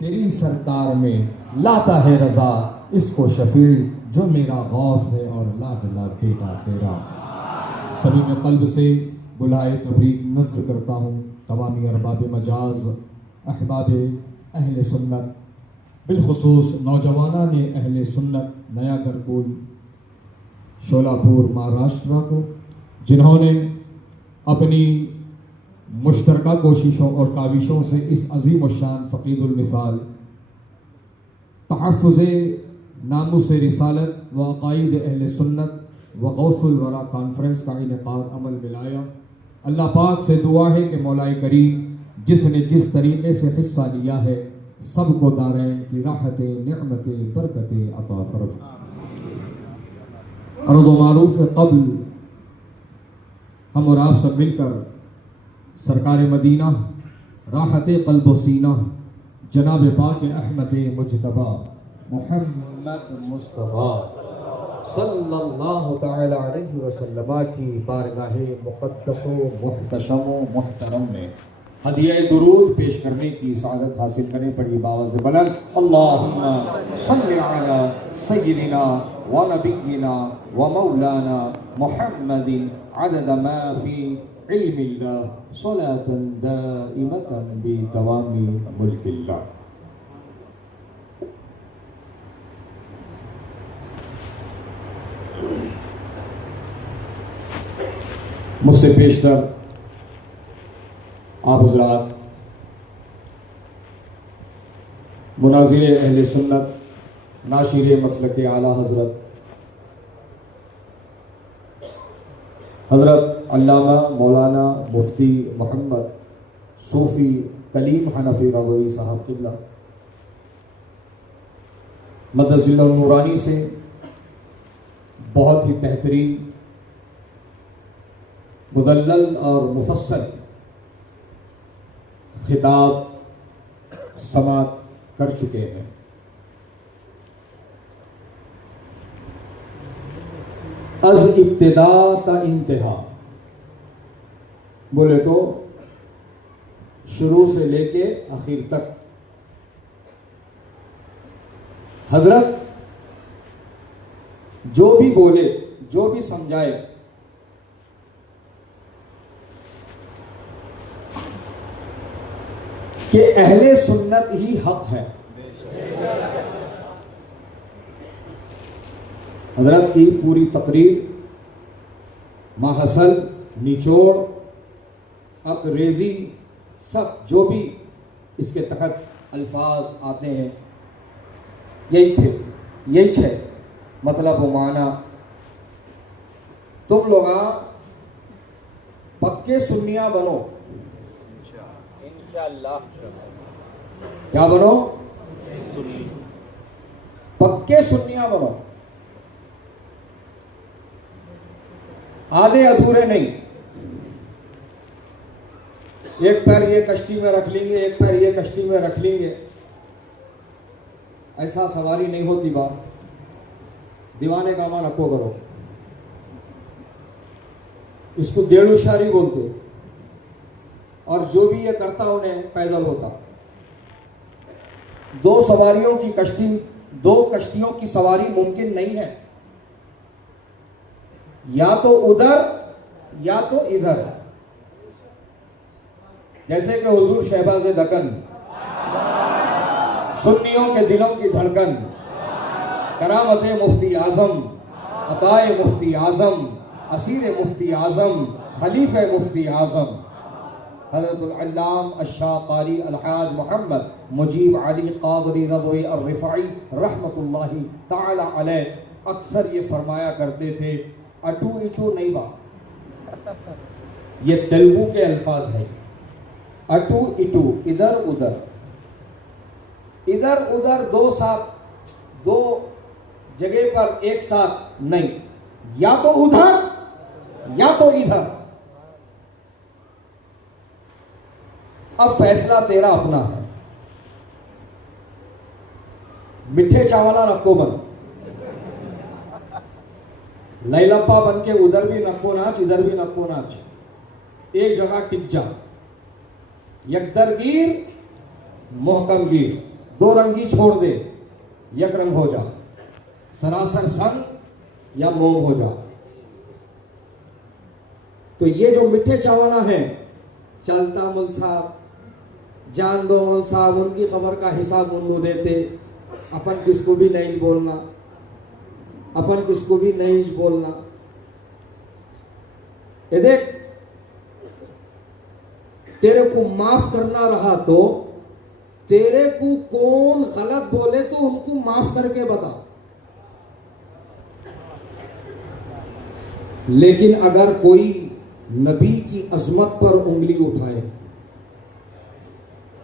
तेरी सरकार में लाता है रजा इसको शफीर जो मेरा गौस है और लाडला बेटा तेरा। सभी में कल्ब से बुलाए तबरीक नज़्र करता हूँ तमामी अरबाब मजाज अहबाब अहले सुन्नत बिलखुसूस नौजवाना ने अहले सुन्नत नया गरकुल शोलापुर महाराष्ट्र को, जिन्होंने अपनी मुश्तरका कोशिशों और काविशों से इस अजीम शान फ़क़ीदुल मिसाल तहफ़्फ़ुज़ नामुस रिसालत व अक़ाइद अहले सुन्नत व गौसुल वरा कॉन्फ्रेंस का इनेक़ाद अमल में लाया। अल्लाह पाक से दुआ है कि मौलाए करीम जिसने जिस तरीक़े से हिस्सा लिया है सबको दारैन की राहत निअमत बरकत अता फरमा। अर्ज़ व मारूफ़ क़ब्ल हम और आप सब मिलकर सरकार मदीना राहत क़ल्ब व सीना जनाब पाक अहमद मुज्तबा मुहम्मद मुस्तफ़ा सल्लल्लाहु तआला अलैहि वसल्लम की बारगाह मुक़द्दस व मुहतशम व मुहतरम में हदिया दुरूद पेश करने की सआदत हासिल करें। पड़ी बावज़ बुलंद अल्लाहुम्मा सल्लि अला सय्यिदिना व नबिय्यिना व मौलाना मुहम्मदिन अदद मा फी इल्मिल्लाह सलातन दाइमतन बिदवामी मुल्किल्लाह। मुझसे पेशतर आप हज़रात मुनाज़िर अहले सुन्नत नाशिर मसलक आला हज़रत अल्लामा मौलाना मुफ्ती मोहम्मद सूफ़ी कलीम हनफी रज़वी साहब क़िबला मदजिल्लुल नूरानी से बहुत ही बेहतरीन मुदल्लल और मुफस्सल खिताब समात कर चुके हैं। अज इब्तिदा ता इंतहा बोले तो शुरू से लेके आखिर तक हजरत जो भी बोले जो भी समझाए कि अहले सुन्नत ही हक है। हजरत की पूरी तकरीर माहसल निचोड़ अकरेजी सब जो भी इसके तहत अल्फाज आते हैं यही है मतलब माना। तुम लोग पक्के सुन्निया बनो इंशाअल्लाह। क्या बनो? पक्के सुन्निया बनो, आधे अधूरे नहीं। एक पैर ये कश्ती में रख लेंगे एक पैर ये कश्ती में रख लेंगे, ऐसा सवारी नहीं होती। बात दीवाने का मान नको करो, इसको देड़ुशारी बोलते। और जो भी ये करता उन्हें पैदल होता। दो सवारियों की कश्ती, दो कश्तियों की सवारी मुमकिन नहीं है, या तो उधर या तो इधर। जैसे कि हुजूर शहबाज दकन सुन्नियों के दिलों की धड़कन, करामत मुफ्ती आजम, अताए मुफ्ती आजम, असीर मुफ्ती आजम, खलीफे मुफ्ती आजम हज़रतुल अल्लाम अश्शाह क़ारी अलहाज मोहम्मद मुजीब अली क़ादरी रज़वी अर्रिफ़ाई रहमतुल्लाहि ताला अलैह अक्सर ये फरमाया करते थे, अटू इटू नहीं बा। ये तेलुगु के अल्फाज है। अटू इटू इधर उधर, इधर उधर दो साथ, दो जगह पर एक साथ नहीं, या तो उधर या तो इधर। अब फैसला तेरा अपना है। मिठे चावला नक्को बन, लैलप्पा बन के उधर भी नक्को नाच इधर भी नक्को नाच, एक जगह टिक जा। यकदरगीर मोहकमगीर, दो रंगी छोड़ दे, एक रंग हो जा, सरासर संग या मोम हो जा। तो ये जो मिठे चावना है, चलता मुल साहब, जान दो मुल साहब, उनकी खबर का हिसाब उन्हों देते, अपन किसको भी नहीं बोलना, अपन किसको भी नहीं बोलना। ये देख, तेरे को माफ करना रहा तो तेरे को कौन गलत बोले तो उनको माफ करके बता। लेकिन अगर कोई नबी की अजमत पर उंगली उठाए,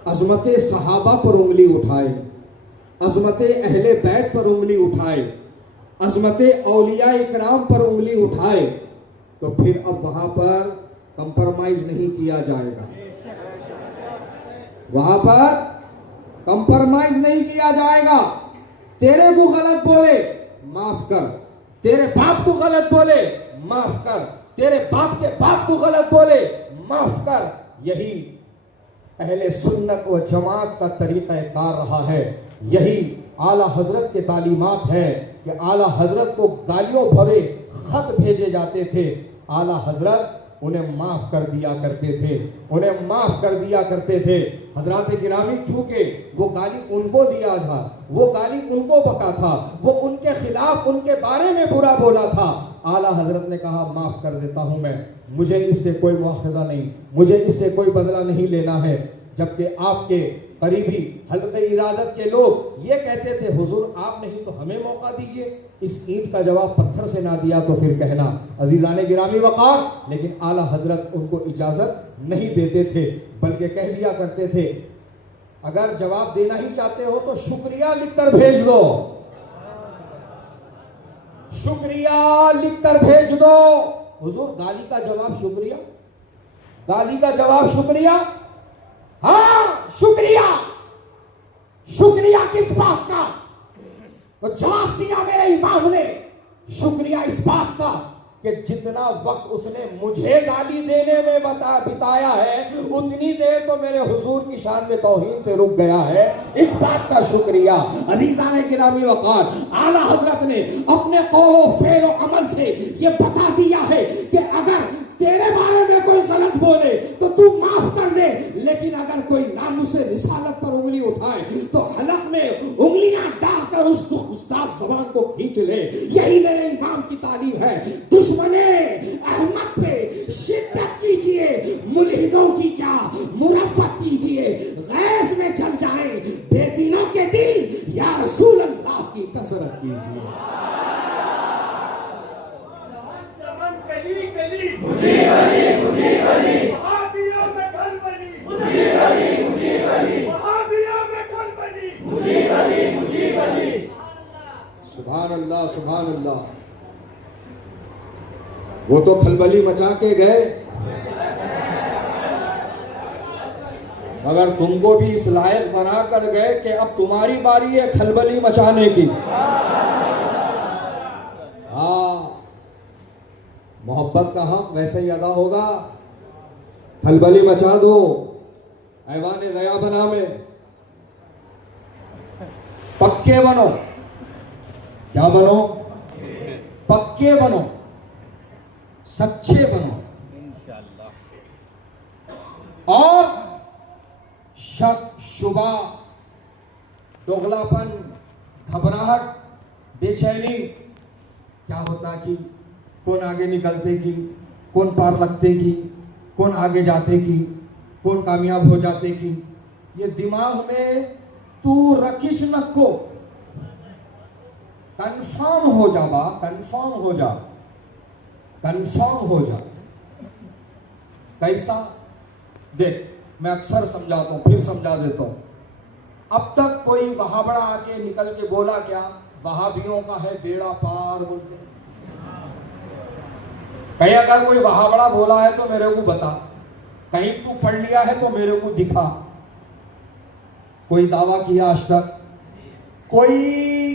अजमत सहाबा पर उंगली उठाए, अजमत अहले बैत पर उंगली उठाए, अजमत औलिया इकराम पर उंगली उठाए, तो फिर अब वहां पर कंप्रोमाइज नहीं किया जाएगा, वहां पर कंप्रोमाइज नहीं किया जाएगा। तेरे को गलत बोले माफ कर, तेरे बाप को गलत बोले माफ कर, तेरे बाप के बाप को गलत बोले माफ कर। यही अहले सुन्नत व जमात का तरीका कार रहा है। यही आला हजरत के तालीमात है कि आला हजरत को गालियों भरे खत भेजे जाते थे, आला हजरत उन्हें माफ कर दिया करते थे, उन्हें माफ कर दिया करते थे। हजरत गिरामी क्योंकि वो गाली उनको दिया था, वो गाली उनको बका था, वो उनके खिलाफ उनके बारे में बुरा बोला था, आला हजरत ने कहा माफ कर देता हूं मैं, मुझे इससे कोई मुआखजा नहीं, मुझे इससे कोई बदला नहीं लेना है। जबकि आपके करीबी हल्के इरादत के लोग ये कहते थे हुजूर आप नहीं तो हमें मौका दीजिए। इस ईंट का जवाब पत्थर से ना दिया तो फिर कहना अजीजाने गिरामी वकार। लेकिन आला हजरत उनको इजाजत नहीं देते थे, बल्कि कह दिया करते थे अगर जवाब देना ही चाहते हो तो शुक्रिया लिखकर भेज दो, शुक्रिया लिखकर भेज दो। हुजूर गाली का जवाब शुक्रिया, गाली का जवाब शुक्रिया, हाँ शुक्रिया, शुक्रिया किस बात का? तो जवाब दिया मेरे इमाम ने, शुक्रिया इस बात का कि जितना वक्त उसने मुझे गाली देने में बिताया है उतनी देर तो मेरे हुजूर की शान में तौहीन से रुक गया है, इस बात का शुक्रिया। अजीजाने गिरामी वकार, आला हजरत ने अपने कौलो फेलो अमल से ये बता दिया है कि अगर तेरे बारे में कोई गलत बोले तो तू माफ कर दे, लेकिन अगर कोई नामुसे रिसालत पर उंगली उठाए तो हलक में उंगलियां डालकर उस उस्ताद ज़बान को खींच ले। यही मेरे इमाम की तालीम है। दुश्मने अहमद पे शिद्दत कीजिए, मुल्हिदों की क्या मुरफ़्फ़त कीजिए, गैज़ में जल जाए बेदीनों के दिल, या रसूल अल्लाह की कसरत कीजिए। मुझे अली मुझे अली वहाबिया में खलबली, मुझे अली मुझे अली वहाबिया में खलबली, मुझे अली मुझे अली। सुभान अल्लाह सुभान अल्लाह। वो तो खलबली मचा के गए, मगर तुमको भी इस लायक बना कर गए कि अब तुम्हारी बारी है खलबली मचाने की। हाँ, मोहब्बत का हक वैसे ही अदा होगा। खलबली मचा दो, ऐवान गया बना में पक्के बनो। क्या बनो? पक्के बनो, सच्चे बनो, और शक शुबा, दोगलापन, घबराहट, बेचैनी क्या होता कि कौन आगे निकलते की, कौन पार लगते की, कौन आगे जाते की, कौन कामयाब हो जाते की, ये दिमाग में तू रखिश न को, कंफर्म हो जा बा, कंफर्म हो जा, कंफर्म हो जा। कैसा? देख, मैं अक्सर समझाता हूं, फिर समझा देता हूं। अब तक कोई वहाबड़ा आके निकल के बोला क्या वहाबियों का है बेड़ा पार बोलते? कहीं अगर कोई वहाबड़ा बोला है तो मेरे को बता, कहीं तू पढ़ लिया है तो मेरे को दिखा। कोई दावा किया आज तक? कोई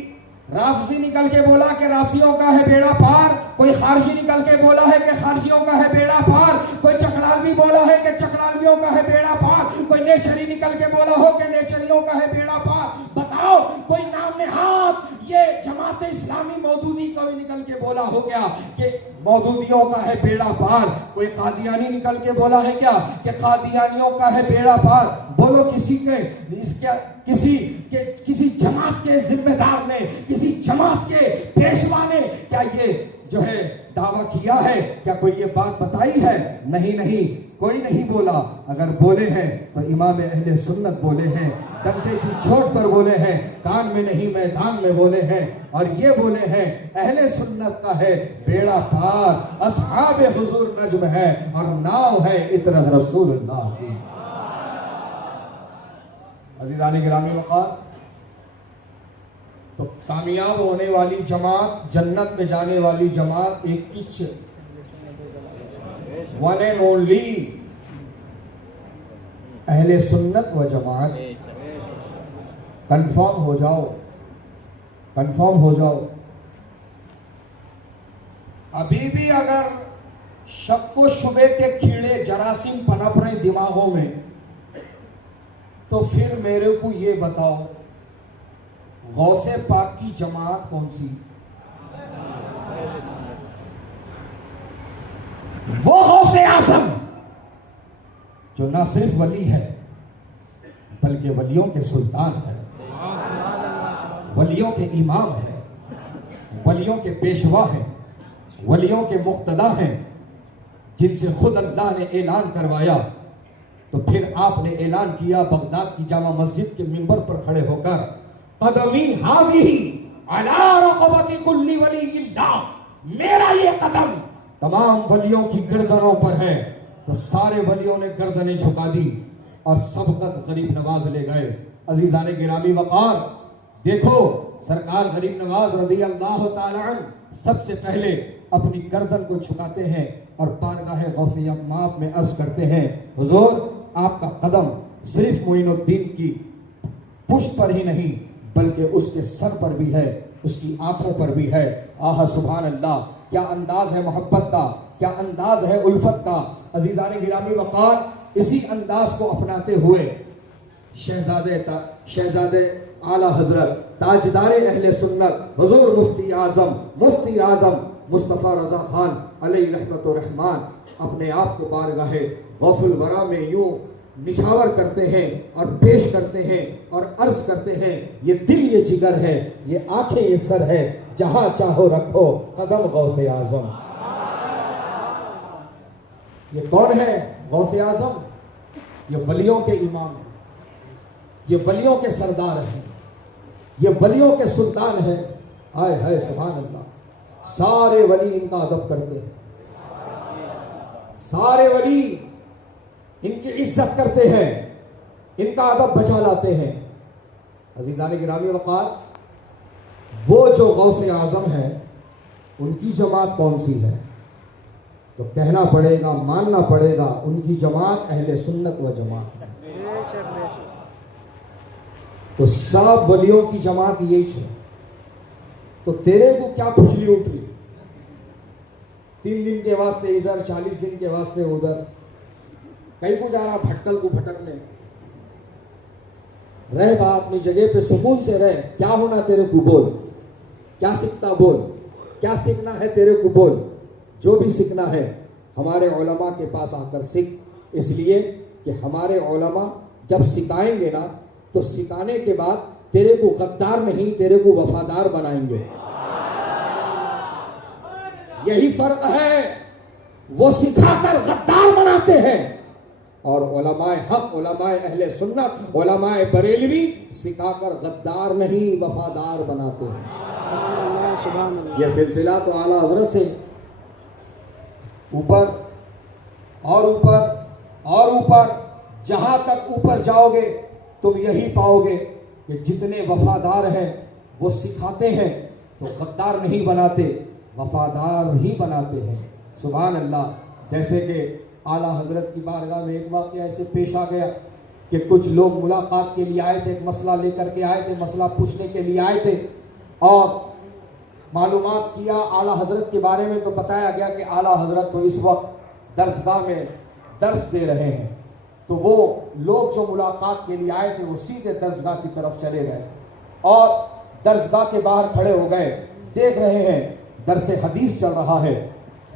राफजी निकल के बोला कि राफजियों का है बेड़ा पार, कोई खारजी निकल के बोला है कि खारजियों का है बेड़ा पार, कोई चकलालवी बोला है कि चकलालवियों का है बेड़ा पार, कोई नेचरी निकल के बोला हो कि नेचरियों का है बेड़ा पार। ये जमात इस्लामी मौदूदी का भी निकल के बोला हो गया कि मौदूदियों का है बेड़ा पार। कोई कादियानी निकल के बोला है क्या कि कादियानियों का है बेड़ा पार? बोलो किसी जमात के जिम्मेदार ने, किसी जमात के पेशवा ने क्या ये जो है दावा किया है? क्या कोई ये बात बताई है? नहीं, कोई नहीं बोला। अगर बोले हैं तो इमाम अहले सुन्नत बोले हैं, डंडे की चोट पर बोले हैं, कान में नहीं मैदान में बोले हैं। और ये बोले हैं अहले सुन्नत का है बेड़ा पार, असहाबे हुजूर नज्म है और नाव है इतरत रसूलुल्लाह की। अज़ीज़ान गिरामी वक़ार, तो कामयाब होने वाली जमात, जन्नत में जाने वाली जमात एक किच, वन एंड ओनली अहले सुन्नत व जमात। कंफर्म हो जाओ। अभी भी अगर शक व शुबे के कीड़े जरासीम पनप रहे दिमागों में, तो फिर मेरे को ये बताओ गौसे पाक की जमात कौन सी? वो गौसे आज़म जो ना सिर्फ वली है बल्कि वलियों के सुल्तान है, वलियों के इमाम है, वलियों के पेशवा है, वलियों के मुक्तदा हैं, जिनसे खुद अल्लाह ने ऐलान करवाया। तो फिर आपने ऐलान किया बगदाद की जामा मस्जिद के मिंबर पर खड़े होकर, कदमी हावी अला रक़बती कुल्ली वली इल्लाह, मेरा ये कदम तमाम वलियों की गर्दनों पर है। तो सारे वलियों ने गर्दनें झुका दी और सबकत गरीब नवाज ले गए। अजीजान गिरामी वक़ार, देखो सरकार गरीब नवाज रज़ी अल्लाह ताला अन्हु सबसे पहले अपनी गर्दन को झुकाते हैं और बारगाह गौसे अम्माप में अर्ज करते हैं, हुजूर आपका कदम सिर्फ मोइनुद्दीन की पुष्ट पर ही नहीं बल्कि उसके सर पर भी है, उसकी आंखों पर भी है। आहा सुभान अल्लाह, क्या अंदाज है मोहब्बत का, क्या अंदाज है उल्फत का। अजीजान गिरामी वक़ार, इसी अंदाज को अपनाते हुए शहजादे आला हजरत ताजदार अहले सुन्नत हुजूर मुफ्ती आज़म मुस्तफ़ा रज़ा खान अलैहि रहमत व रहमान अपने आप को बारगाह गौसुल वरा में यूं निशावर करते हैं और पेश करते हैं और अर्ज करते हैं, ये दिल ये जिगर है, ये आंखें ये सर है, जहां चाहो रखो कदम गौसे आज़म। ये कौन है गौसे आज़म? ये वलियों के इमाम है, ये वलियों के सरदार हैं, ये वलियों के सुल्तान हैं। हाय हाय सुभान अल्लाह, सारे वली इनका अदब करते हैं, सारे वली इनकी इज्जत करते हैं, इनका अदब बचा लाते हैं। अजीज़ान गिरामी वक़ार, वो जो गौसे आज़म है उनकी जमात कौन सी है? तो कहना पड़ेगा, मानना पड़ेगा, उनकी जमात अहले सुन्नत व जमात है। तो सब वलियों की जमात यही है। तो तेरे को क्या खुजली उठ रही? 3 दिन के वास्ते इधर, 40 दिन के वास्ते उधर, कहीं को जा रहा भटकल को भटकने। रह बा अपनी जगह पे सुकून से रह। क्या होना तेरे को बोल, क्या सीखता बोल, क्या सीखना है तेरे को बोल। जो भी सीखना है हमारे उलमा के पास आकर सीख, इसलिए कि हमारे उलमा जब सिखाएंगे ना तो सिखाने के बाद तेरे को गद्दार नहीं, तेरे को वफादार बनाएंगे। यही फर्क है, वो सिखाकर गद्दार बनाते हैं और उलमाए हक, उलमाए अहले सुन्नत, उलमाए बरेलवी सिखाकर गद्दार नहीं वफादार बनाते हैं। यह सिलसिला तो आला हजरत से ऊपर और ऊपर और ऊपर, जहां तक ऊपर जाओगे तुम यही पाओगे कि जितने वफादार हैं वो सिखाते हैं तो गद्दार नहीं बनाते, वफादार ही बनाते हैं। सुभान अल्लाह। जैसे कि आला हजरत की बारगाह में एक वाक़या ऐसे पेश आ गया कि कुछ लोग मुलाकात के लिए आए थे, एक मसला लेकर के आए थे, मसला पूछने के लिए आए थे और मालूमात किया आला हजरत के बारे में। तो बताया गया कि आला हजरत तो इस वक्त दरसगाह में दर्स दे रहे हैं। तो वो लोग जो मुलाकात के लिए आए थे वो सीधे दरसगाह की तरफ चले गए और दरसगाह के बाहर खड़े हो गए, देख रहे हैं दरस हदीस चल रहा है,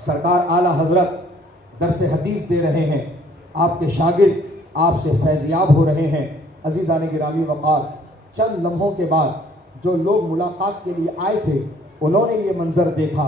सरकार आला हजरत दरस हदीस दे रहे हैं, आपके शागिर्द आपसे फैज़याब हो रहे हैं। अजीज़ान गिरामी वक़ार, चंद लम्हों के बाद जो लोग मुलाकात के लिए आए थे उन्होंने ये मंजर देखा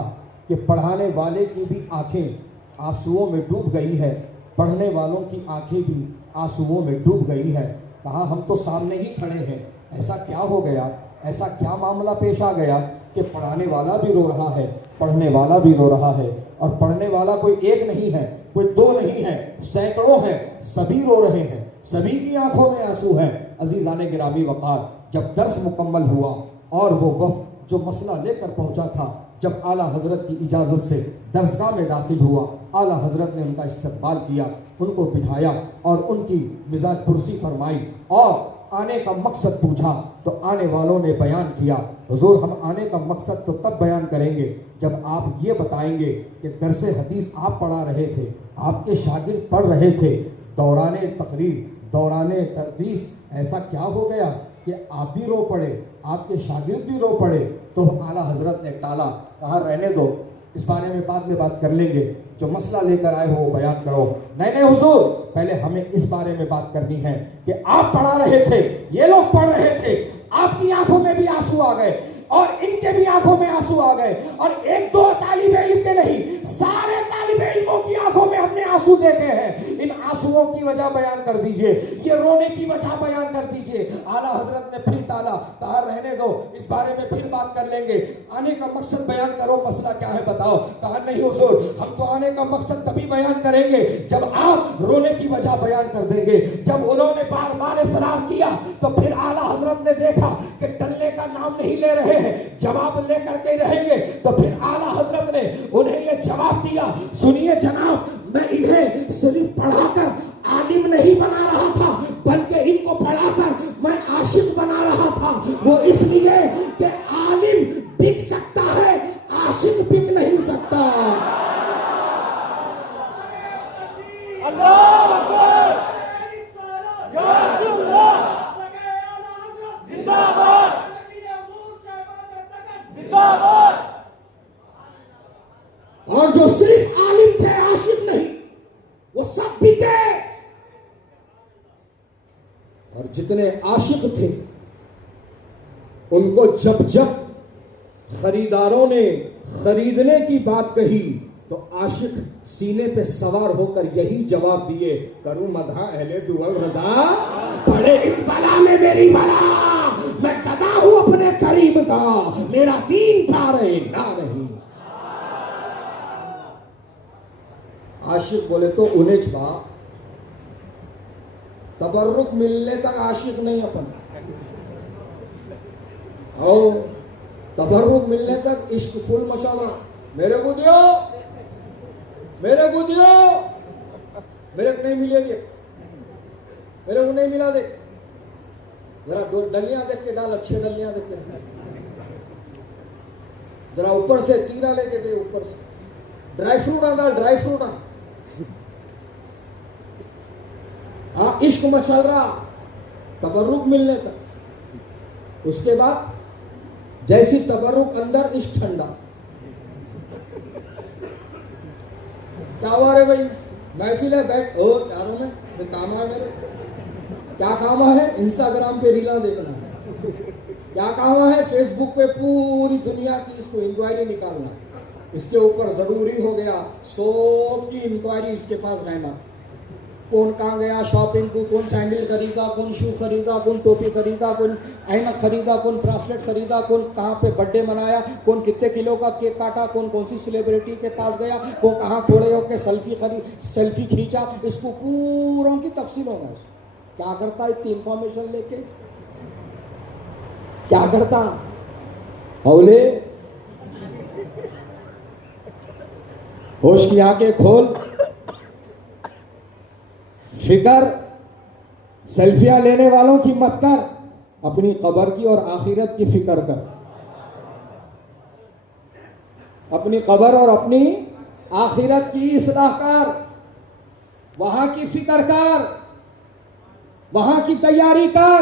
कि पढ़ाने वाले की भी आंखें आंसुओं में डूब गई है, पढ़ने वालों की आंखें भी आंसुओं में डूब गई है। कहा हम तो सामने ही खड़े हैं, ऐसा क्या हो गया, ऐसा क्या मामला पेश आ गया कि पढ़ाने वाला भी रो रहा है, पढ़ने वाला भी रो रहा है। और पढ़ने वाला कोई एक नहीं है, कोई दो नहीं है, सैकड़ों हैं, सभी रो रहे हैं, सभी की आंखों में आंसू हैं। अजीज़ान गिरामी वक़ार, जब दर्स मुकम्मल हुआ और वो वफ़द जो मसला लेकर पहुंचा था, जब आला हजरत की इजाज़त से दरसगाह में दाखिल हुआ, आला हजरत ने उनका इस्तकबाल किया, उनको बिठाया और उनकी मिजाज पुरसी फरमाई और आने का मकसद पूछा। तो आने वालों ने बयान किया, हुजूर हम आने का मकसद तो तब बयान करेंगे जब आप ये बताएंगे कि दरस हदीस आप पढ़ा रहे थे, आपके शागिर्द पढ़ रहे थे, दौराने तकरीर दौराने तदरीस ऐसा क्या हो गया कि आप भी रो पड़े, आपके शागिर्द भी रो पड़े। तो आला हजरत ने टाला, कहा रहने दो, इस बारे में बाद में बात कर लेंगे, जो मसला लेकर आए हो वो बयान करो। नहीं हुजूर, पहले हमें इस बारे में बात करनी है कि आप पढ़ा रहे थे, ये लोग पढ़ रहे थे, आपकी आंखों में भी आंसू आ गए और इनके भी आंखों में आंसू आ गए, और एक दो तालिब इल्म के नहीं, सारे तालिब इल्मों की आंखों में हमने आंसू देखे हैं। इन आंसुओं की वजह बयान कर दीजिए, ये रोने की वजह बयान कर दीजिए। आला हजरत ने फिर टाला, कहा रहने दो, इस बारे में फिर बात कर लेंगे, आने का मकसद बयान करो, मसला क्या है बताओ। कहा नहीं हुजूर, हम तो आने का मकसद तभी बयान करेंगे जब आप रोने की वजह बयान कर देंगे। जब उन्होंने बार बार इसरार किया तो फिर आला हजरत ने देखा कि टलने का नाम नहीं ले रहे हैं, जवाब लेकर के रहेंगे। तो फिर आला हजरत ने उन्हें यह जवाब दिया, सुनिए जनाब, मैं इन्हें सिर्फ पढ़ाकर आलिम नहीं बना रहा था, बल्कि इनको पढ़ाकर मैं आशिक बना रहा था। वो इसलिए कि आलिम बिक सकता है, आशिक बिक नहीं सकता। अल्लाह अकबर, या रसूलल्लाह, जिंदाबाद जिंदाबाद। और जो सिर्फ आलिम थे, आशिक नहीं, वो सब बिके। और जितने आशिक थे उनको जब जब खरीदारों ने खरीदने की बात कही तो आशिक सीने पे सवार होकर यही जवाब दिए, करूं मधा अहले दुअल रजा, पड़े इस बला में मेरी बला, मैं गदा हूं अपने करीब का, मेरा दीन पारे ना नहीं। आशिक बोले तो उन्हें छा तबर्रुक मिलने तक आशिक नहीं अपन, और तबर्रुक मिलने तक इश्क फुल मचल रहा। मेरे को दियो, मेरे को दियो, मेरे को नहीं मिलेगी, मेरे को नहीं मिला, देख जरा डलियां देख के डाल, अच्छे डलियां देख के, जरा ऊपर से तीरा लेके दे, ऊपर से ड्राई फ्रूट डाल, ड्राई फ्रूट आ। हाँ, इश्क मचल रहा तबर्रुक मिलने तक, उसके बाद जैसी तबर्रुक अंदर इश्क ठंडा। क्या हुआ रे भाई, महफिल है, बैठ। ओ यारों में काम है मेरे, क्या काम है? इंस्टाग्राम पे रीला देखना है। क्या काम है? फेसबुक पे पूरी दुनिया की इसको इंक्वायरी निकालना, इसके ऊपर जरूरी हो गया सब की इंक्वायरी इसके पास रहना। कौन कहाँ गया शॉपिंग को, कौन सैंडल खरीदा, कौन शू खरीदा, कौन टोपी खरीदा, कौन ऐनक खरीदा, कौन ब्रासलेट खरीदा, कौन कहाँ पे बर्थडे मनाया, कौन कितने किलो का केक काटा, कौन सी सेलिब्रिटी के पास गया, कौन कहाँ खड़े होकर सेल्फी खींचा, इसको पूरों की तफसील होगा। क्या करता इतनी इंफॉर्मेशन लेके, क्या करता हौले? होश की आंखें खोल, फिकर सेल्फियां लेने वालों की मत कर, अपनी कब्र की और आखिरत की फिक्र कर। अपनी कब्र और अपनी आखिरत की इस्लाह कर, वहां की फिक्र कर, वहां की तैयारी कर।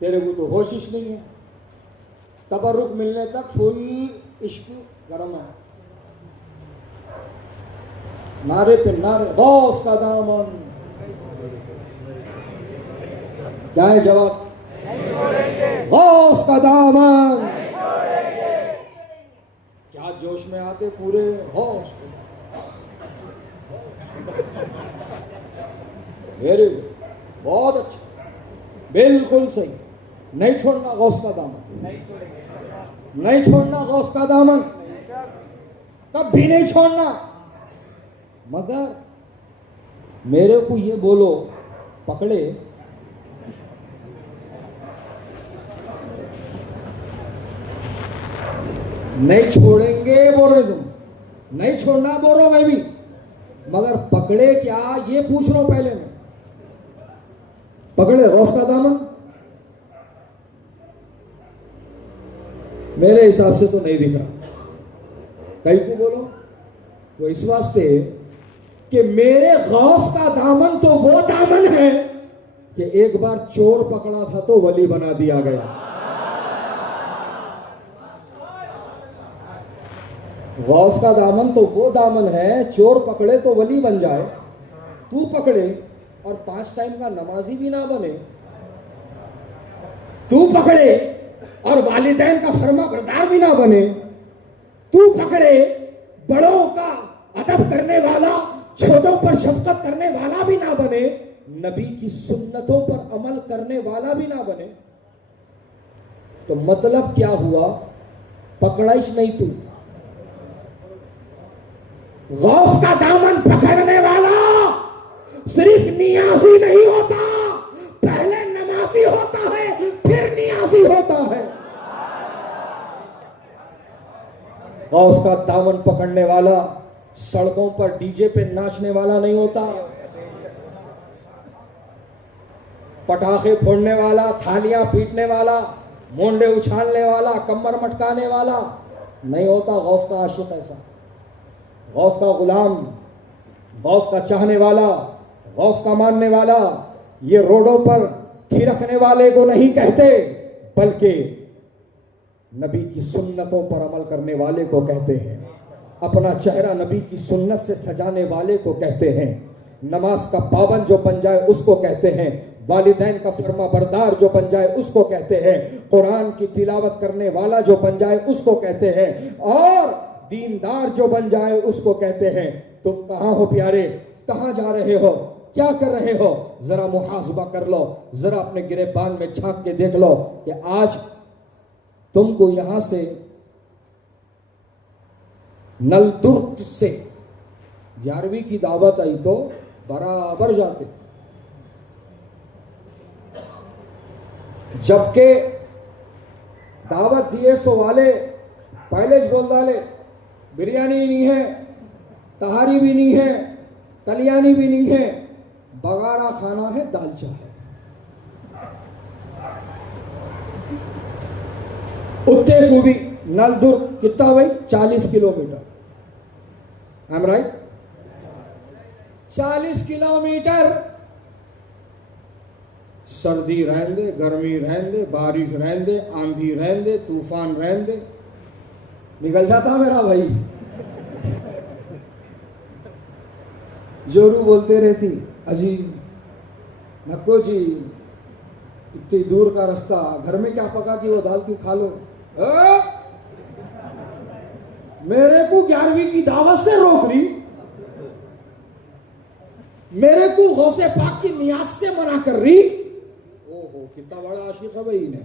तेरे को तो होशिश नहीं है। तबर्रुक मिलने तक फुल इश्क गरम है, नारे पे नारे, गौस का दामन। क्या है जवाब? गौस का दामन। क्या जोश में आते पूरे होश। वेरी गुड, बहुत अच्छा, बिल्कुल सही। नहीं छोड़ना गौस का दामन, नहीं छोड़ना गौस का दामन, कभी नहीं छोड़ना। मगर मेरे को ये बोलो, पकड़े नहीं छोड़ेंगे बोल रहे तुम, नहीं छोड़ना बोल रहा हूं मैं भी, मगर पकड़े क्या ये पूछ रहा हूं पहले मैं। पकड़े गौस का दामन? मेरे हिसाब से तो नहीं दिख रहा। कहीं को बोलो वो इस वास्ते कि मेरे गौस का दामन तो वो दामन है कि एक बार चोर पकड़ा था तो वली बना दिया गया। गौस का दामन तो वो दामन है, चोर पकड़े तो वली बन जाए। तू पकड़े और 5 टाइम का नमाजी भी ना बने, तू पकड़े और वालिदैन का फर्मा बरदार भी ना बने, तू पकड़े बड़ों का अदब करने वाला, छोटों पर शफकत करने वाला भी ना बने, नबी की सुन्नतों पर अमल करने वाला भी ना बने, तो मतलब क्या हुआ? पकड़ाइश नहीं तू। गौस का दामन पकड़ने वाला सिर्फ नियाजी नहीं होता, पहले नमाजी होता है, फिर नियाजी होता है। गौस का दामन पकड़ने वाला सड़कों पर डीजे पे नाचने वाला नहीं होता, पटाखे फोड़ने वाला, थालियां पीटने वाला, मोंडे उछालने वाला, कमर मटकाने वाला नहीं होता। गौस का आशिक ऐसा, गौस का गुलाम, गौस का चाहने वाला, गौस का मानने वाला, ये रोडों पर थिरकने वाले को नहीं कहते, बल्कि नबी की सुन्नतों पर अमल करने वाले को कहते हैं। अपना चेहरा नबी की सुन्नत से सजाने वाले को कहते हैं। नमाज का पाबंद जो बन जाए उसको कहते हैं। वालिदैन का फर्मा बरदार जो बन जाए उसको कहते हैं। कुरान की तिलावत करने वाला जो बन जाए उसको कहते हैं। और दीनदार जो बन जाए उसको कहते हैं। तुम कहां हो प्यारे? कहां जा रहे हो? क्या कर रहे हो? जरा मुहासबा कर लो, जरा अपने गिरेबान में झांक के देख लो कि आज तुमको यहां से नलदुर्ग से 11वीं की दावत आई तो बराबर जाते, जबकि दावत दिए सो वाले पहले बोल डाले बिरयानी भी नहीं है, तहारी भी नहीं है, कलियानी भी नहीं है, बगारा खाना है, दालचा है। उत्ते को भी नलदुर्ग कितना भाई? 40 kilometre. I am right? 40 kilometre. सर्दी रहन दे, गर्मी रहन दे, बारिश रहन दे, आंधी रहन दे, तूफान रहन दे, निकल जाता मेरा भाई। जोरू बोलते रहती अजी नको जी, इतनी दूर का रास्ता, घर में क्या पका कि वो दाल तू खा लो। मेरे को 11वीं की दावत से रोक रही, मेरे को गौसे पाक की नियाज से मना कर रही। ओहो कितना बड़ा आशिक है भाई ने।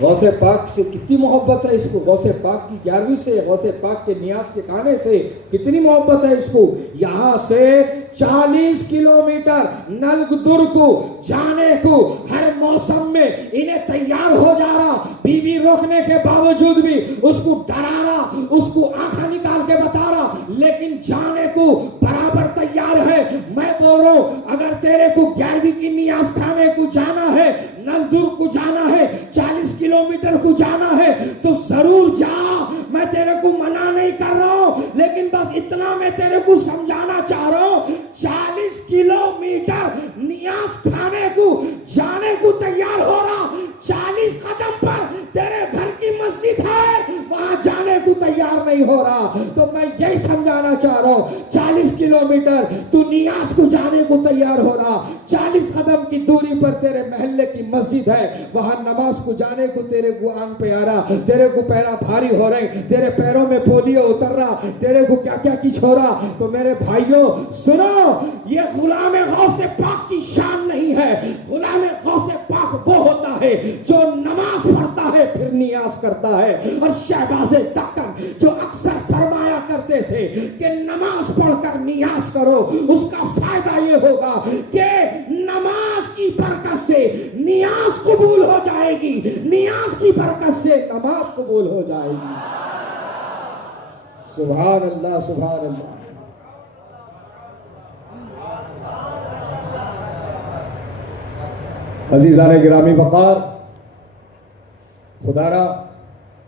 गौसे पाक से कितनी मोहब्बत है इसको, गौसे पाक की 11वीं से, गौसे पाक के नियाज के खाने से कितनी मोहब्बत है इसको। यहां से 40 किलोमीटर नलदुर्ग को जाने को हर मौसम में इन्हें तैयार हो जा रहा, बीवी रोकने के बावजूद भी उसको डरा रहा, उसको आंखें निकाल के बता रहा, लेकिन जाने को बराबर तैयार है। मैं बोल रहा हूं अगर तेरे को 11वीं की नियाज खाने को जाना है, नलदुर्ग को जाना है, 40 किलोमीटर को जाना है तो जरूर जा। मैं तेरे को मना नहीं कर रहा हूं, लेकिन बस इतना मैं तेरे को समझाना चाह रहा हूं, 40 किलोमीटर नियाज खाने को जाने तैयार हो रहा, 40 कदम पर तेरे घर की मस्जिद है, वहां जाने को तैयार नहीं हो रहा। तो मैं यही समझाना चाह रहा हूं, 40 किलोमीटर तू नियाज को जाने को तैयार हो रहा, 40 कदम की दूरी पर तेरे मोहल्ले की मस्जिद है, वहां नमाज को जाने को तेरे को आंग पे आ रहा, तेरे को पैरा भारी हो रहे, तेरे पैरों में पोलियो उतर रहा, तेरे को क्या क्या कुछ हो रहा। तो मेरे भाइयों सुनो, ये गुलाम गौसे पाक की शान नहीं है। गुलाम गौसे पाक वो होता है जो नमाज पढ़ता है फिर नियाज करता है। और शहबाज़े दक्कन जो अक्सर फरमाया करते थे कि नमाज पढ़कर नियाज करो, उसका फायदा ये होगा कि नमाज की बरकत से नियाज कबूल हो जाएगी, नियाज की बरकत से नमाज कबूल हो जाएगी। सुभान अल्लाह, सुभान अल्लाह। अजीज़ान गिरामी वक़ार, खुदारा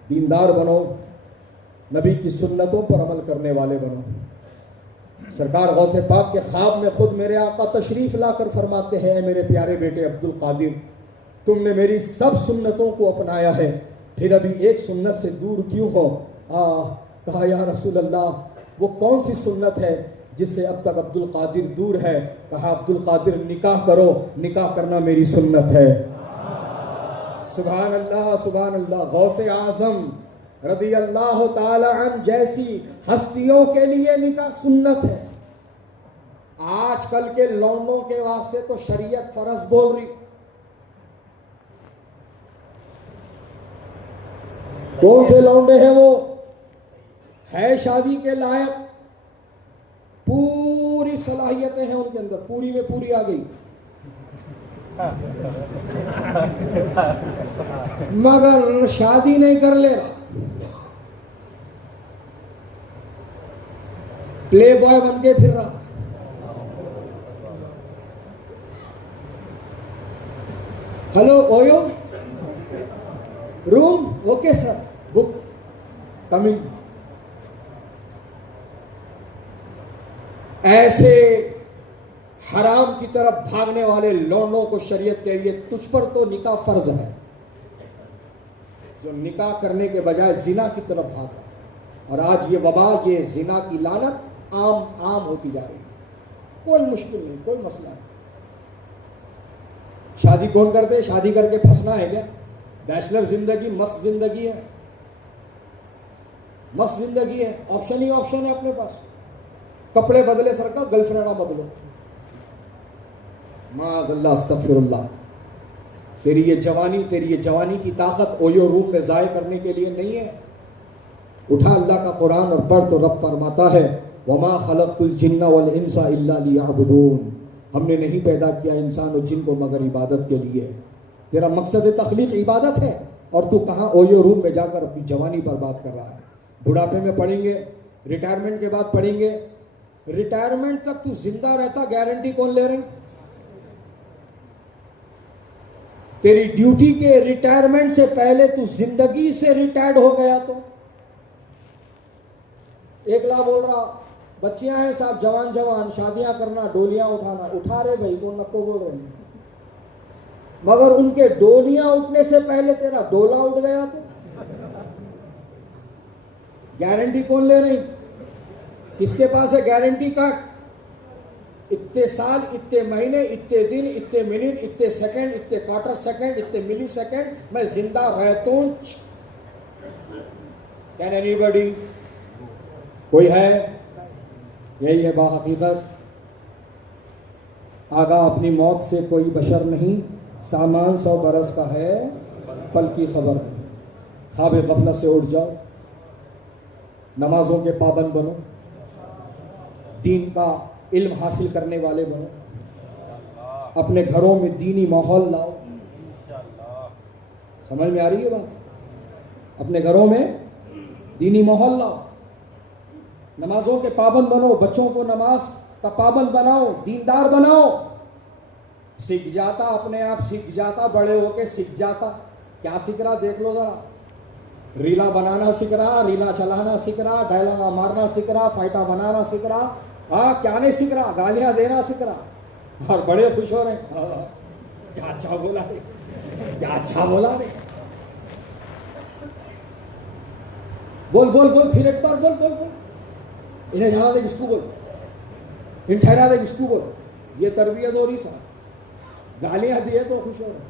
दीनदार बनो, नबी की सुन्नतों पर अमल करने वाले बनो। सरकार गौसे पाक के ख्वाब में खुद मेरे आका तशरीफ लाकर फरमाते हैं, मेरे प्यारे बेटे अब्दुल कादिर, तुमने मेरी सब सुन्नतों को अपनाया है, फिर अभी एक सुन्नत से दूर क्यों हो? कहा या रसूल अल्लाह, वो कौन सी सुन्नत है जिससे अब तक अब्दुल कादिर दूर है? कहा अब्दुल कादिर निकाह करो, निकाह करना मेरी सुन्नत है। सुभान अल्लाह, सुभान अल्लाह। गौसे आजम रदी अल्लाह ताला अन जैसी हस्तियों के लिए निकाह सुन्नत है। आजकल के लौंडों के वास्ते तो शरीयत फर्ज बोल रही। कौन से लौंडे हैं वो? है शादी के लायक, पूरी सलाहियतें हैं उनके अंदर, पूरी में पूरी आ गई, मगर शादी नहीं कर ले रहा, प्ले बॉय बन के फिर रहा। Hello OYO, room okay sir, book coming. ऐसे हराम की तरफ भागने वाले लौंडों को शरीयत कह रही है तुझ पर तो निकाह फर्ज है, जो निकाह करने के बजाय जिना की तरफ भागा। और आज ये वबा, ये जिना की लानत आम होती जा रही है। कोई मुश्किल नहीं, कोई मसला नहीं। शादी कौन करते? शादी करके फंसना है क्या? बैचलर जिंदगी मस्त जिंदगी है, मस्त जिंदगी है, ऑप्शन ही ऑप्शन है अपने पास। कपड़े बदले सरकार, गर्लफ्रेंडा बदलो। माज़अल्लाह, अस्तगफिरुल्लाह। तेरी ये जवानी की ताकत ओयो रूम में जाय करने के लिए नहीं है। उठा अल्लाह का कुरान और पढ़, तो रब फरमाता है वमा खलक़तुल जिन्ना वल इंसा इल्ला लियअबुदून। हमने नहीं पैदा किया इंसान और जिन को मगर इबादत के लिए। तेरा मकसद तख्लीक इबादत है और तू कहाँ ओयो रूम में जाकर अपनी जवानी बर्बाद कर रहा है। बुढ़ापे में पढ़ेंगे, रिटायरमेंट के बाद पढ़ेंगे। रिटायरमेंट तक तू जिंदा रहता, गारंटी कौन ले रहे? तेरी ड्यूटी के रिटायरमेंट से पहले तू जिंदगी से रिटायर्ड हो गया तो एक ला बोल रहा बच्चियां हैं साहब, जवान जवान, शादियां करना, डोलियां उठाना। उठा रहे भाई, कौन नको बोल रहे हैं, मगर उनके डोलियां उठने से पहले तेरा डोला उठ गया तो गारंटी कौन ले रही? किसके पास है गारंटी कार्ड? इतने साल, इतने महीने, इतने दिन, इतने मिनट, इतने सेकंड, इतने क्वार्टर सेकंड, इतने मिली सेकंड मैं जिंदा रहता हूं। Can anybody? कोई है? यही है बाहकीकत। आगा अपनी मौत से कोई बशर नहीं, सामान 100 बरस का है, पल की खबर नहीं। ख्वाब गफलत से उठ जाओ, नमाजों के पाबंद बनो, दीन का इल्म हासिल करने वाले बनो, अपने घरों में दीनी माहौल लाओ। समझ में आ रही है बात? अपने घरों में दीनी माहौल लाओ, नमाजों के पाबंद बनो, बच्चों को नमाज का पाबंद बनाओ, दीनदार बनाओ। सीख जाता, अपने आप सीख जाता, बड़े होके सीख जाता। क्या सीख रहा देख लो जरा। रीला बनाना सीख रहा, रीला चलाना सीख रहा, डायलॉगा मारना सीख रहा, फाइटा बनाना सीख रहा। हाँ, क्या नहीं सीख रहा? गालियां देना सीख रहा और बड़े खुश हो रहे। क्या अच्छा बोला रे, क्या अच्छा बोला रे। बोल बोल बोल, फिर एक बार बोल बोल बोल। इन्हें जाना दे किसको बोल, इन ठहरा दे किसको बोल। ये तरबियत हो रही साहब। गालियां दिए तो खुश हो रहे,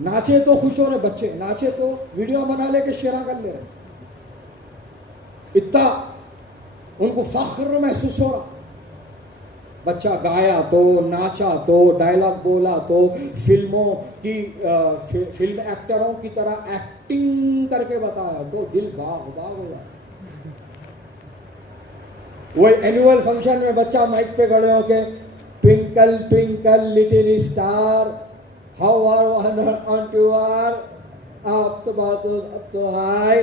नाचे तो खुश हो रहे बच्चे, नाचे तो वीडियो बना ले के शेरा कर ले रहे। इतना उनको फख्र महसूस हो रहा। बच्चा गाया तो, नाचा तो, डायलॉग बोला तो, फिल्मों की फिल्म एक्टरों की तरह एक्टिंग करके बताया तो दिल भाग भाग हो जाए। वो एनुअल फंक्शन में बच्चा माइक पे खड़े होके twinkle twinkle little star how are on to are up so high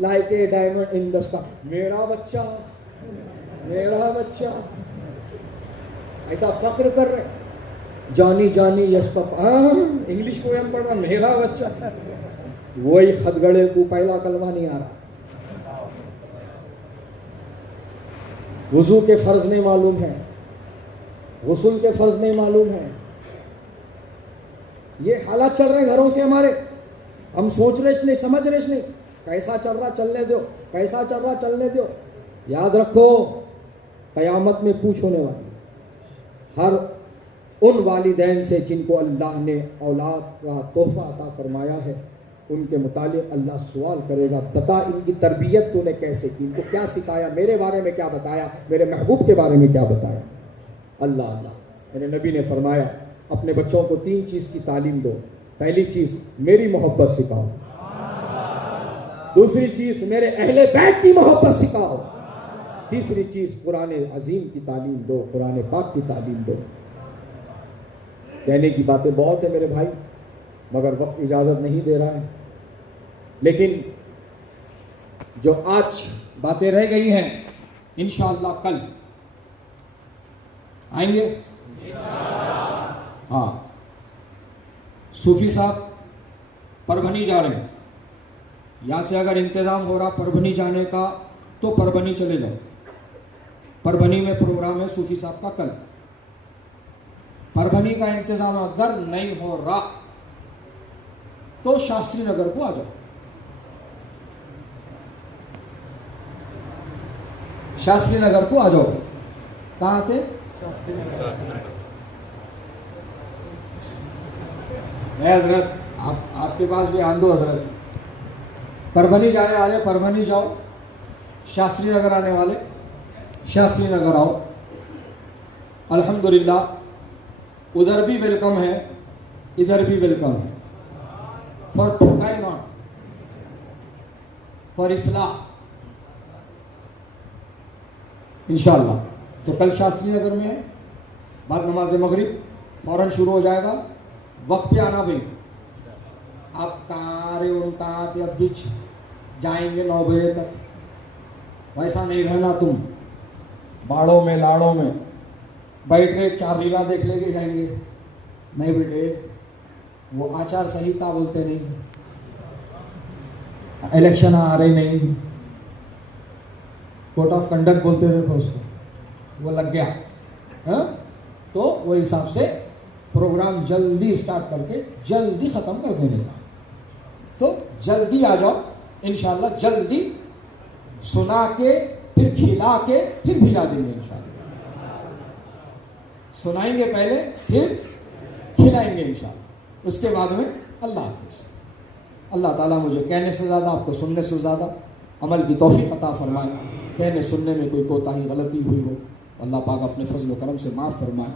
like a diamond in the sky. मेरा बच्चा, मेरा बच्चा, ऐसा फक्र कर रहे। Johnny Johnny yes papa, English poem पढ़ रहा, मेरा बच्चा। वही खदगड़े को पहला कलमा नहीं आ रहा, वुजू के फर्ज नहीं मालूम है, गुस्ल के फर्ज नहीं मालूम है। ये हालात चल रहे घरों के हमारे, हम सोच रहे नहीं, समझ रहे नहीं। कैसा चल रहा चलने दो, कैसा चल रहा चलने दो। याद रखो कयामत में पूछ होने वाली हर उन वालिदैन से जिनको अल्लाह ने औलाद का तोहफा अता फरमाया है, उनके मुतालिक अल्लाह सवाल करेगा, बता इनकी तरबियत तूने कैसे की, इनको क्या सिखाया, मेरे बारे में क्या बताया, मेरे महबूब के बारे में क्या बताया। अल्लाह अल्लाह, मेरे नबी ने फरमाया अपने बच्चों को 3 चीज़ की तालीम दो। पहली चीज़ मेरी मोहब्बत सिखाओ, दूसरी चीज़ मेरे अहले बैत की मोहब्बत सिखाओ, तीसरी चीज़ कुरान अजीम की तालीम दो, कुरान पाक की तालीम दो। कहने की बातें बहुत है मेरे भाई, मगर वक्त इजाज़त नहीं दे रहा है। लेकिन जो आज बातें रह गई हैं इंशाअल्लाह कल आएंगे। हाँ, सूफी साहब परभनी जा रहे हैं, यहाँ से अगर इंतज़ाम हो रहा परभनी जाने का तो परभनी चले जाओ। परभनी में प्रोग्राम है सूफी साहब का कल। परभनी का इंतजाम अगर नहीं हो रहा तो शास्त्री नगर को आ जाओ। शास्त्री नगर को आ जाओ। कहां थे? हजरत आपके पास भी आंदो हजरत। परभनी जाने वाले परभनी जाओ, शास्त्री नगर आने वाले शास्त्री नगर आओ। अल्हम्दुलिल्लाह उधर भी वेलकम है, इधर भी वेलकम है। फॉर ठुकाई नॉट, फॉर इस्लाह इंशाअल्लाह। तो कल शास्त्री नगर में है, बाद नमाज मगरिब फौरन शुरू हो जाएगा। वक्त पे आना भाई। आप कहाँ रहे हो, कहाँ थे, अब बीच जाएंगे 9 बजे तक। वैसा नहीं रहना तुम, बाड़ों में लाड़ों में बैठ के 4 रीला देख लेके जाएंगे। नहीं बेटे, वो आचार संहिता बोलते नहीं, इलेक्शन आ रहे नहीं, कोड ऑफ कंडक्ट बोलते थे उसको, वो लग गया। हाँ, तो वो हिसाब से प्रोग्राम जल्दी स्टार्ट करके जल्दी खत्म कर देने का। तो जल्दी आ जाओ इंशाल्लाह, जल्दी सुना के फिर खिला के फिर भिला देंगे इंशाल्लाह। सुनाएंगे पहले फिर खिलाएंगे इंशाल्लाह। उसके बाद में अल्लाह हाफिज़। अल्लाह ताला मुझे कहने से ज़्यादा, आपको सुनने से ज़्यादा अमल की तौफीक अता फरमाए। कहने सुनने में कोई कोताही गलती हुई हो, अल्लाह पाक अपने फजल व करम से माफ़ फरमाए।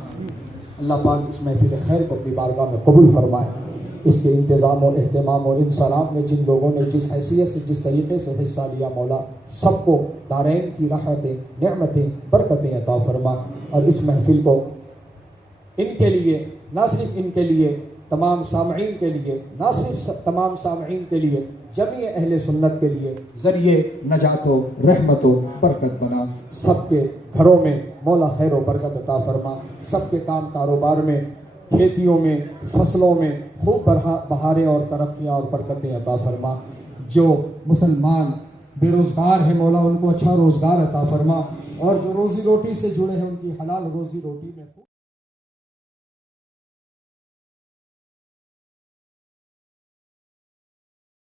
अल्लाह पाक इस महफिल खैर को अपनी बारगाह में कबूल फरमाए। इसके इंतज़ाम और एहतमाम और इंसानात में जिन लोगों ने जिस हैसियत से, जिस तरीके से हिस्सा लिया, मौला सबको दारैन की राहतें, नेमतें, बरकतें अता फरमा। और इस महफिल को इनके लिए, ना सिर्फ इनके लिए, तमाम सामईन के लिए, ना सिर्फ तमाम सामईन के लिए, जमी अहले सुन्नत के लिए ज़रिए नजात व रहमत व बरकत बना। सबके घरों में मौला खैर व बरकत अता फरमा। सबके काम कारोबार में, खेतियों में, फसलों में खूब बहारें और तरक्कियाँ और बरकतें अता फरमा। जो मुसलमान बेरोज़गार हैं मौला उनको अच्छा रोज़गार अता फरमा, और जो रोज़ी रोटी से जुड़े हैं उनकी हलाल रोज़ी रोटी में